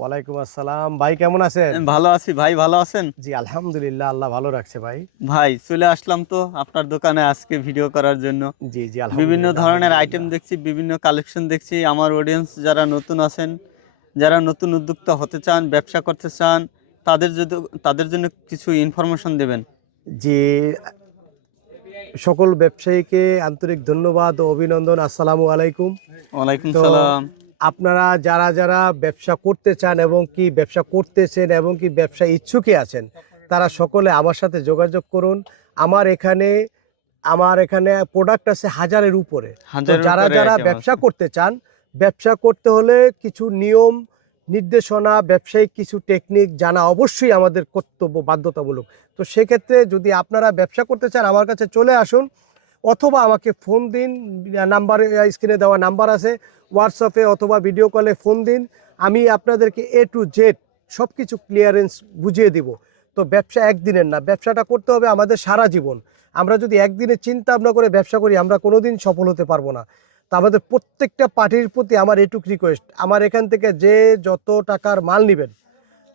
ওয়ালাইকুম আসসালাম ভাই, কেমন আছেন? ভালো আছি ভাই, ভালো আছেন? জি আলহামদুলিল্লাহ, আল্লাহ ভালো রাখছে ভাই। ভাই চলে আসলাম তো আপনার দোকানে আজকে ভিডিও করার জন্য। জি জি বিভিন্ন আলহামদুলিল্লাহ ধরনের আইটেম আলহামদুলিল্লাহ। দেখছি, বিভিন্ন কালেকশন দেখছি। আমার অডিয়েন্স যারা নতুন আছেন, যারা নতুন উদ্যোক্তা হতে চান, ব্যবসা করতে চান, তাদের জন্য কিছু ইনফরমেশন দেবেন। জি, সকল ব্যবসায়ীকে আন্তরিক ধন্যবাদ ও অভিনন্দন। আসসালামু আলাইকুম। ওয়ালাইকুম তো সালাম। আপনারা যারা যারা ব্যবসা করতে চান এবং কি ব্যবসা করতেছেন এবং কি ব্যবসা ইচ্ছুকই আছেন, তারা সকলে আমার সাথে যোগাযোগ করুন। আমার এখানে প্রোডাক্ট আছে হাজারের উপরে। তো হাজারের যারা উপরে যারা আইটেম ব্যবসা আছে। করতে চান, ব্যবসা করতে হলে কিছু নিয়ম নির্দেশনা, ব্যবসায়িক কিছু টেকনিক জানা অবশ্যই আমাদের কর্তব্য, বাধ্যতামূলক। তো সেক্ষেত্রে যদি আপনারা ব্যবসা করতে চান, আমার কাছে চলে আসুন অথবা আমাকে ফোন দিন। নাম্বারে, স্ক্রিনে দেওয়া নাম্বার আছে, হোয়াটসঅ্যাপে অথবা ভিডিও কলে ফোন দিন। আমি আপনাদেরকে A to Z সব কিছু ক্লিয়ারেন্স বুঝিয়ে দিব। তো ব্যবসা একদিনের না, ব্যবসাটা করতে হবে আমাদের সারা জীবন। আমরা যদি একদিনে চিন্তা ভাবনা করে ব্যবসা করি, আমরা কোনোদিন সফল হতে পারবো না। তো আমাদের প্রত্যেকটা পার্টির প্রতি আমার এটুক রিকোয়েস্ট, আমার এখান থেকে যে যত টাকার মাল নেবেন,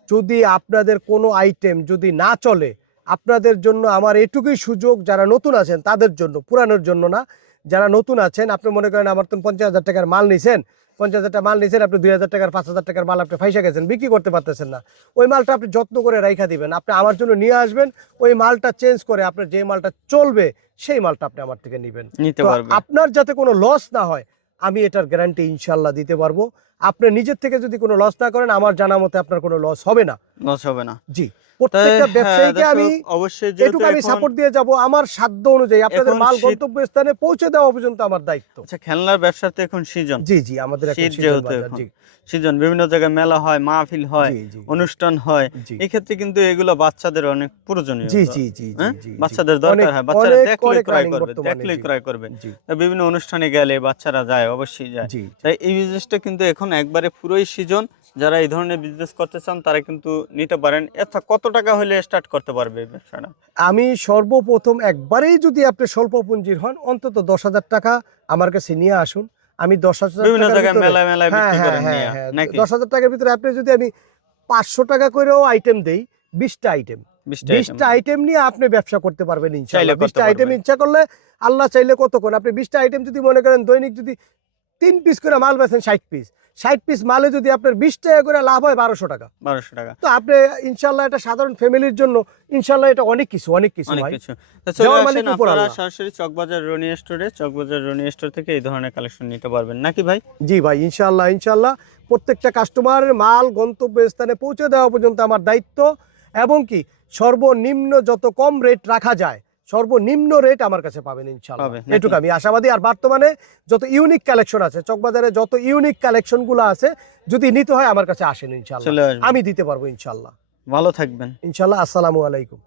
যদি আপনাদের কোনো আইটেম যদি না চলে, আপনাদের জন্য আমার এটুকুই সুযোগ, যারা নতুন আছেন তাদের জন্য, পুরানোর জন্য না, যারা নতুন আছেন, আপনি মনে করেন আমার তো 50,000 টাকার মাল নিছেন, 50,000 টাকা মাল নিছেন, আপনি 2,000 টাকার 5,000 টাকার মাল আপনি ফাইসা গেছেন, বিক্রি করতে পারতেছেন না। ওই মালটা আপনি যত্ন করে রাইখা দিবেন, আপনি আমার জন্য নিয়ে আসবেন। ওই মালটা চেঞ্জ করে আপনার যে মালটা চলবে সেই মালটা আপনি আমার থেকে নেবেন। নিতে তো পারবে। আপনার যাতে কোনো লস না হয়, আমি এটার গ্যারান্টি ইনশাল্লাহ দিতে পারবো। আপনি নিজের থেকে যদি কোনো লস না করেন, আমার জানা মতে আপনার কোনো লস হবে না। লস হবে না। জি, প্রত্যেকটা ব্যবসায়ীকে আমি অবশ্যই এটুকু আমি সাপোর্ট দিয়ে যাব, আমার সাধ্য অনুযায়ী আপনাদের এখন মাল শীত। গন্তব্যস্থানে পৌঁছে দেওয়া পর্যন্ত আমার দায়িত্ব। আচ্ছা, খেলনার ব্যবসাতে এখন সিজন। জি জি, আমাদের এখন শীত সিজন যেহেতু বাজার। এখন জি সিজন, বিভিন্ন জায়গায় মেলা হয়, মাহফিল হয়, জি জি অনুষ্ঠান হয়। জি এই ক্ষেত্রে কিন্তু এগুলো বাচ্চাদের অনেক প্রয়োজনীয়। জি জি জি জি হ্যাঁ, জি জি। বাচ্চাদের দরকার অনেক হয়, বাচ্চারা অনেক দেখলে অনেক ক্রয় রানিং করবে, বর্তমানে। দেখলেই জি ক্রয় করবে। জি বিভিন্ন অনুষ্ঠানে গেলে বাচ্চারা যায়, অবশ্যই যায়। জি। তাই এই বিজনেসটা কিন্তু এখন একবারে পুরোই সিজন। যারা এই ধরনের বিজনেস করতে চান তারা কিন্তু নিতে পারেন। আচ্ছা, কত টাকা হলে স্টার্ট করতে পারবে এই ব্যবসাটা? আমি সর্বপ্রথম একবারেই যদি আপনি স্বল্প পুঁজির হন, অন্তত 10,000 টাকা আমার কাছে নিয়ে আসুন। আমি 10,000 বিভিন্ন টাকার জায়গায় ভিতরে, মেলায় মেলায় হ্যাঁ বিক্রি হ্যাঁ করেন হ্যাঁ নিয়ে হ্যাঁ, নাকি? 10,000 টাকার ভিতরে আপনি যদি আমি 500 টাকা করেও আইটেম দেই, 20টা আইটেম, 20টা আইটেম 20টা আইটেম নিয়ে আপনি ব্যবসা করতে পারবেন চাইলে ইনশাআল্লাহ। করতে 20টা আইটেম পারবেন। ইচ্ছা করলে, আল্লাহ চাইলে কতক্ষণ, আপনি 20টা আইটেম যদি মনে করেন দৈনিক যদি 3 পিস করে মাল বেচেন, 60 পিস, 60 পিস মালে যদি আপনার 20 টাকা করে লাভ হয়, 1200 টাকা। 1200 টাকা। তো আপনি ইনশাআল্লাহ এটা সাধারণ ফ্যামিলির জন্য ইনশাআল্লাহ এটা অনেক কিছু, অনেক কিছু অনেক ভাই। কিছু। তো চলে দেওয়ার আসেন মালিক উপর আপনারা আল্লাহ। সরাসরি চকবাজার রনি স্টোরে, চকবাজার রনি স্টোর থেকে এই ধরনের কালেকশন নিতে পারবেন নাকি ভাই? জি ভাই, ইনশাআল্লাহ ইনশাআল্লাহ প্রত্যেকটা কাস্টমারের মাল গন্তব্যস্থানে পৌঁছে দেওয়া পর্যন্ত আমার দায়িত্ব। এবং কি সর্বনিম্ন যত কম রেট রাখা যায়, সর্বনিম্ন রেট আমার কাছে পাবেন ইনশাআল্লাহ, পাবে নাকি? এটুকু আমি আশাবাদী। আর বর্তমানে যত ইউনিক কালেকশন আছে চকবাজারে, যত ইউনিক কালেকশনগুলো আছে, যদি নিতে হয় আমার কাছে আসেন ইনশাআল্লাহ, চলে আসবেন। আমি দিতে পারবো ইনশাআল্লাহ। ভালো থাকবেন। ইনশাআল্লাহ। আসসালামু আলাইকুম।